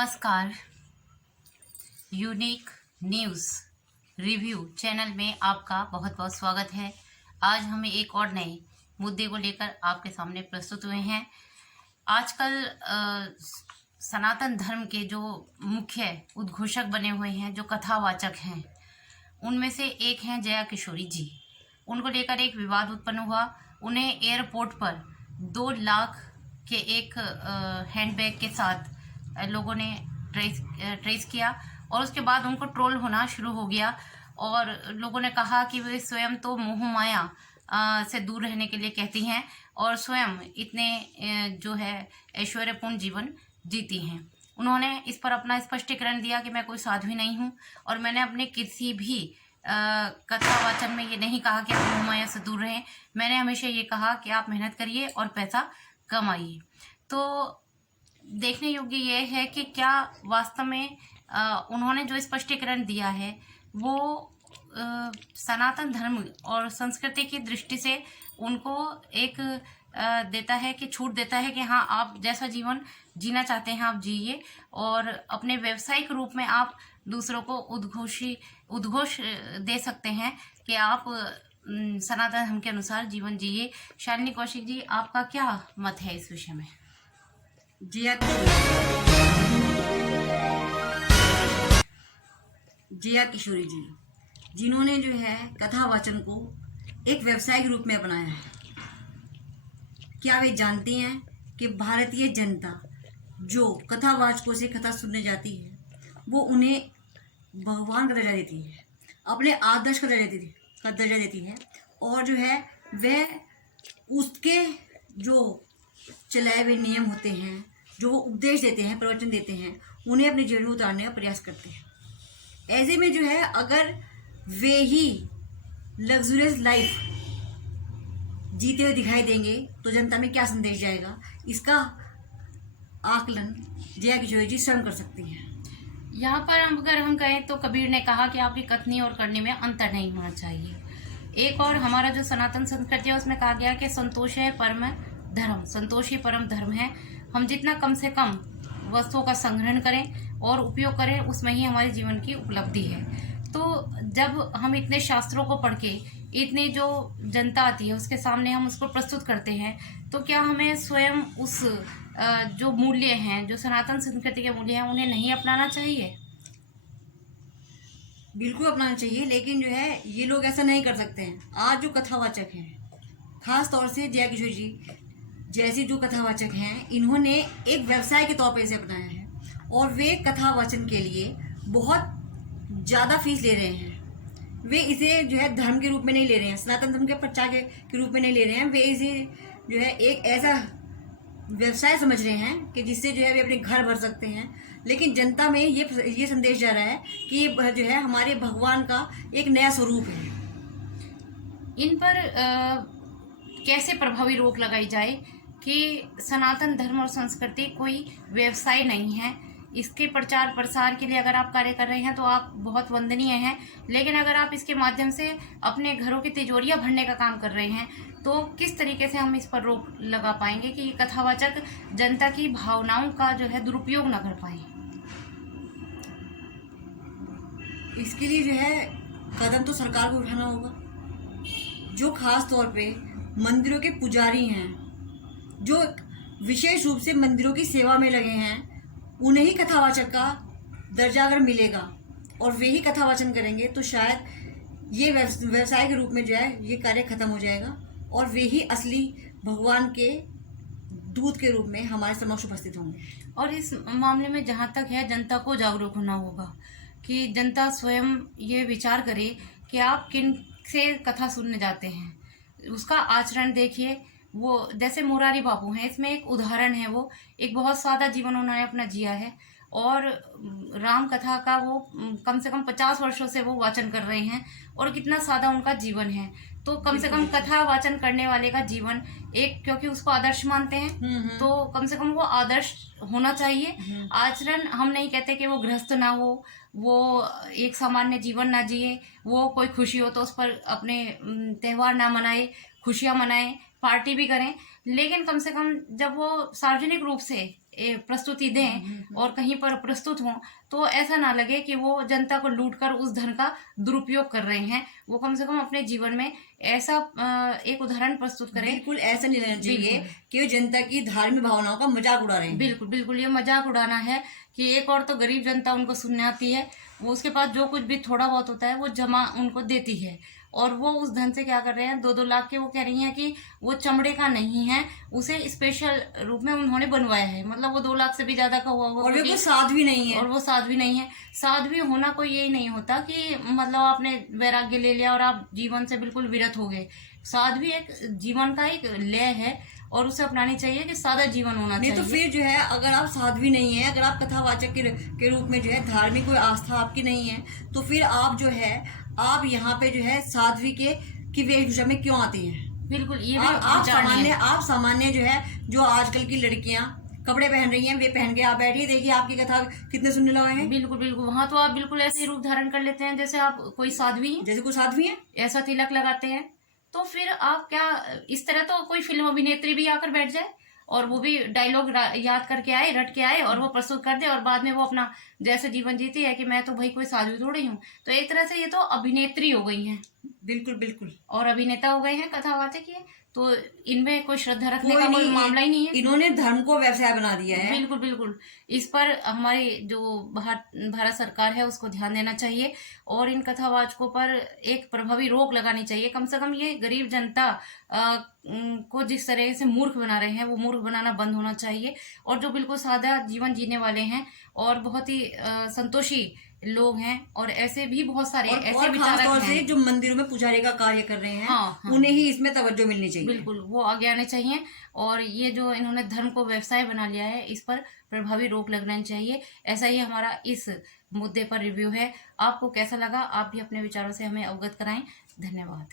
नमस्कार। Unique news review channel में आपका बहुत बहुत स्वागत है। आज हम एक और नए मुद्दे को लेकर आपके सामने प्रस्तुत हुए हैं। आजकल सनातन धर्म के जो मुख्य उद्घोषक बने हुए हैं, जो कथावाचक हैं, उनमें से एक हैं जया किशोरी जी। उनको लेकर एक विवाद उत्पन्न हुआ। उन्हें एयरपोर्ट पर 2 लाख के एक हैंडबैग के साथ लोगों ने ट्रेस किया और उसके बाद उनको ट्रोल होना शुरू हो गया और लोगों ने कहा कि वे स्वयं तो मोह माया से दूर रहने के लिए कहती हैं और स्वयं इतने जो है ऐश्वर्यपूर्ण जीवन जीती हैं। उन्होंने इस पर अपना स्पष्टीकरण दिया कि मैं कोई साध्वी नहीं हूँ और मैंने अपने किसी भी कथावाचन में ये नहीं कहा कि आप मोह माया से दूर रहें। मैंने हमेशा ये कहा कि आप मेहनत करिए और पैसा कमाइए। तो देखने योग्य ये है कि क्या वास्तव में उन्होंने जो स्पष्टीकरण दिया है वो सनातन धर्म और संस्कृति की दृष्टि से उनको एक देता है कि छूट देता है कि हाँ, आप जैसा जीवन जीना चाहते हैं आप जिए और अपने व्यावसायिक रूप में आप दूसरों को उद्घोष दे सकते हैं कि आप सनातन धर्म के अनुसार जीवन जिए। शालिनी कौशिक जी, आपका क्या मत है इस विषय में? जया किशोरी जी, जिन्होंने जो है कथावाचन को एक व्यवसाय के रूप में अपनाया है। क्या वे जानती हैं कि भारतीय जनता जो कथावाचकों से कथा सुनने जाती है वो उन्हें भगवान का दर्जा देती है, अपने आदर्श का दर्जा देती है और जो है वह उसके जो चलाए हुए नियम होते हैं, जो वो उपदेश देते हैं, प्रवचन देते हैं, उन्हें अपने जीवन में उतारने का प्रयास करते हैं। ऐसे में जो है अगर वे ही लग्जरियस लाइफ जीते हुए दिखाई देंगे तो जनता में क्या संदेश जाएगा, इसका आकलन जया किशोरी जी स्वयं कर सकती हैं। यहाँ पर अगर हम कहें तो कबीर ने कहा कि आपकी कथनी और करनी में अंतर नहीं होना चाहिए। एक और हमारा जो सनातन संस्कृति है उसमें कहा गया कि संतोष है परम धर्म, संतोष ही परम धर्म है। हम जितना कम से कम वस्तुओं का संग्रहण करें और उपयोग करें उसमें ही हमारे जीवन की उपलब्धि है। तो जब हम इतने शास्त्रों को पढ़ के इतनी जो जनता आती है उसके सामने हम उसको प्रस्तुत करते हैं तो क्या हमें स्वयं उस जो मूल्य हैं, जो सनातन संस्कृति के मूल्य हैं, उन्हें नहीं अपनाना चाहिए? बिल्कुल अपनाना चाहिए, लेकिन जो है ये लोग ऐसा नहीं कर सकते हैं। आज जो कथावाचक हैं, खास तौर से जया किशोर जी जैसे जो कथावाचक हैं, इन्होंने एक व्यवसाय के तौर पर इसे अपनाया है और वे कथावाचन के लिए बहुत ज़्यादा फीस ले रहे हैं। वे इसे जो है धर्म के रूप में नहीं ले रहे हैं, सनातन धर्म के प्रचार के रूप में नहीं ले रहे हैं। वे इसे जो है एक ऐसा व्यवसाय समझ रहे हैं कि जिससे जो है वे अपने घर भर सकते हैं। लेकिन जनता में ये संदेश जा रहा है कि ये जो है हमारे भगवान का एक नया स्वरूप है। इन पर कैसे प्रभावी रोक लगाई जाए कि सनातन धर्म और संस्कृति कोई व्यवसाय नहीं है। इसके प्रचार प्रसार के लिए अगर आप कार्य कर रहे हैं तो आप बहुत वंदनीय हैं, लेकिन अगर आप इसके माध्यम से अपने घरों की तिजोरियां भरने का काम कर रहे हैं तो किस तरीके से हम इस पर रोक लगा पाएंगे कि ये कथावाचक जनता की भावनाओं का जो है दुरुपयोग न कर पाए? इसके लिए जो है कदम तो सरकार को उठाना होगा। जो खास तौर पे मंदिरों के पुजारी हैं, जो विशेष रूप से मंदिरों की सेवा में लगे हैं, उन्हें ही कथावाचक का दर्जा अगर मिलेगा और वे ही कथावाचन करेंगे तो शायद ये व्यवसाय के रूप में जो है ये कार्य खत्म हो जाएगा और वे ही असली भगवान के दूत के रूप में हमारे समक्ष उपस्थित होंगे। और इस मामले में जहाँ तक है, जनता को जागरूक होना होगा कि जनता स्वयं ये विचार करे कि आप किन से कथा सुनने जाते हैं, उसका आचरण देखिए। वो जैसे मुरारी बापू हैं, इसमें एक उदाहरण है। वो एक बहुत सादा जीवन उन्होंने अपना जिया है और राम कथा का वो कम से कम 50 वर्षों से वो वाचन कर रहे हैं और कितना सादा उनका जीवन है। तो कम से कम कथा वाचन करने वाले का जीवन एक, क्योंकि उसको आदर्श मानते हैं तो कम से कम वो आदर्श होना चाहिए। आचरण हम नहीं कहते कि वो गृहस्थ ना हो, वो एक सामान्य जीवन ना जिए, वो कोई खुशी हो तो उस पर अपने त्यौहार ना मनाए, खुशियाँ मनाएं, पार्टी भी करें, लेकिन कम से कम जब वो सार्वजनिक रूप से प्रस्तुति दें और कहीं पर प्रस्तुत हों, तो ऐसा ना लगे कि वो जनता को लूटकर उस धन का दुरुपयोग कर रहे हैं। वो कम से कम अपने जीवन में ऐसा एक उदाहरण प्रस्तुत करें। बिल्कुल ऐसा नहीं रहना चाहिए कि वो जनता की धार्मिक भावनाओं का मजाक उड़ा रहे हैं। बिल्कुल बिल्कुल, ये मजाक उड़ाना है कि एक और तो गरीब जनता उनको सुनने आती है, वो उसके पास जो कुछ भी थोड़ा बहुत होता है वो जमा उनको देती है, और वो उस धन से क्या कर रहे हैं, 2-2 लाख के वो कह रही हैं कि वो चमड़े का नहीं है, उसे स्पेशल रूप में उन्होंने बनवाया है। मतलब वो 2 लाख से भी ज्यादा का हुआ होगा, और वो साध्वी नहीं है। और वो साध्वी नहीं है। साध्वी होना कोई यही नहीं होता कि मतलब आपने वैराग्य ले लिया और आप जीवन से बिल्कुल विरत हो गए। साध्वी एक जीवन का एक लय है और उसे अपनानी चाहिए कि सादा जीवन होना नहीं चाहिए। तो फिर जो है, अगर आप साध्वी नहीं है, अगर आप कथावाचक के रूप में जो है धार्मिक कोई आस्था आपकी नहीं है, तो फिर आप जो है, आप यहाँ पे जो है साध्वी की वेशभूषा में क्यों आती हैं? बिल्कुल, ये भी आप सामान्य जो है, जो आजकल की लड़कियां कपड़े पहन रही हैं, वे पहन के आप बैठिए, देखिए आपकी कथा कितने सुनने लगे हैं। बिल्कुल बिल्कुल, वहाँ तो आप बिल्कुल ऐसे रूप धारण कर लेते हैं जैसे आप कोई साध्वी हैं, जैसे कोई साध्वी है, ऐसा तिलक लगाते हैं। तो फिर आप क्या, इस तरह तो कोई फिल्म अभिनेत्री भी आकर बैठ जाए और वो भी डायलॉग याद करके आए, रट के आए, और वो प्रस्तुत कर दे, और बाद में वो अपना जैसे जीवन जीती है कि मैं तो भाई कोई साध्वी थोड़ी हूँ। तो एक तरह से ये तो अभिनेत्री हो गई हैं। बिल्कुल बिल्कुल, और अभिनेता हो गए हैं कथावाचक ये, तो इनमें कोई श्रद्धा रखने का कोई मामला ही नहीं है। इन्होंने धर्म को व्यवसाय बना दिया है। बिल्कुल बिल्कुल, इस पर हमारी जो भारत सरकार है उसको ध्यान देना चाहिए और इन कथावाचकों पर एक प्रभावी रोक लगानी चाहिए। कम से कम ये गरीब जनता को जिस तरह से मूर्ख बना रहे हैं वो मूर्ख बनाना बंद होना चाहिए, और जो बिल्कुल सादा जीवन जीने वाले हैं और बहुत ही संतोषी लोग हैं, और ऐसे भी बहुत सारे ऐसे विचारक खासतौर से हैं जो मंदिरों में पुजारी का कार्य कर रहे हैं, हाँ, उन्हें ही इसमें तवज्जो मिलनी चाहिए। बिल्कुल, वो आगे आने चाहिए, और ये जो इन्होंने धर्म को व्यवसाय बना लिया है इस पर प्रभावी रोक लगना चाहिए। ऐसा ही हमारा इस मुद्दे पर रिव्यू है। आपको कैसा लगा, आप भी अपने विचारों से हमें अवगत कराएं। धन्यवाद।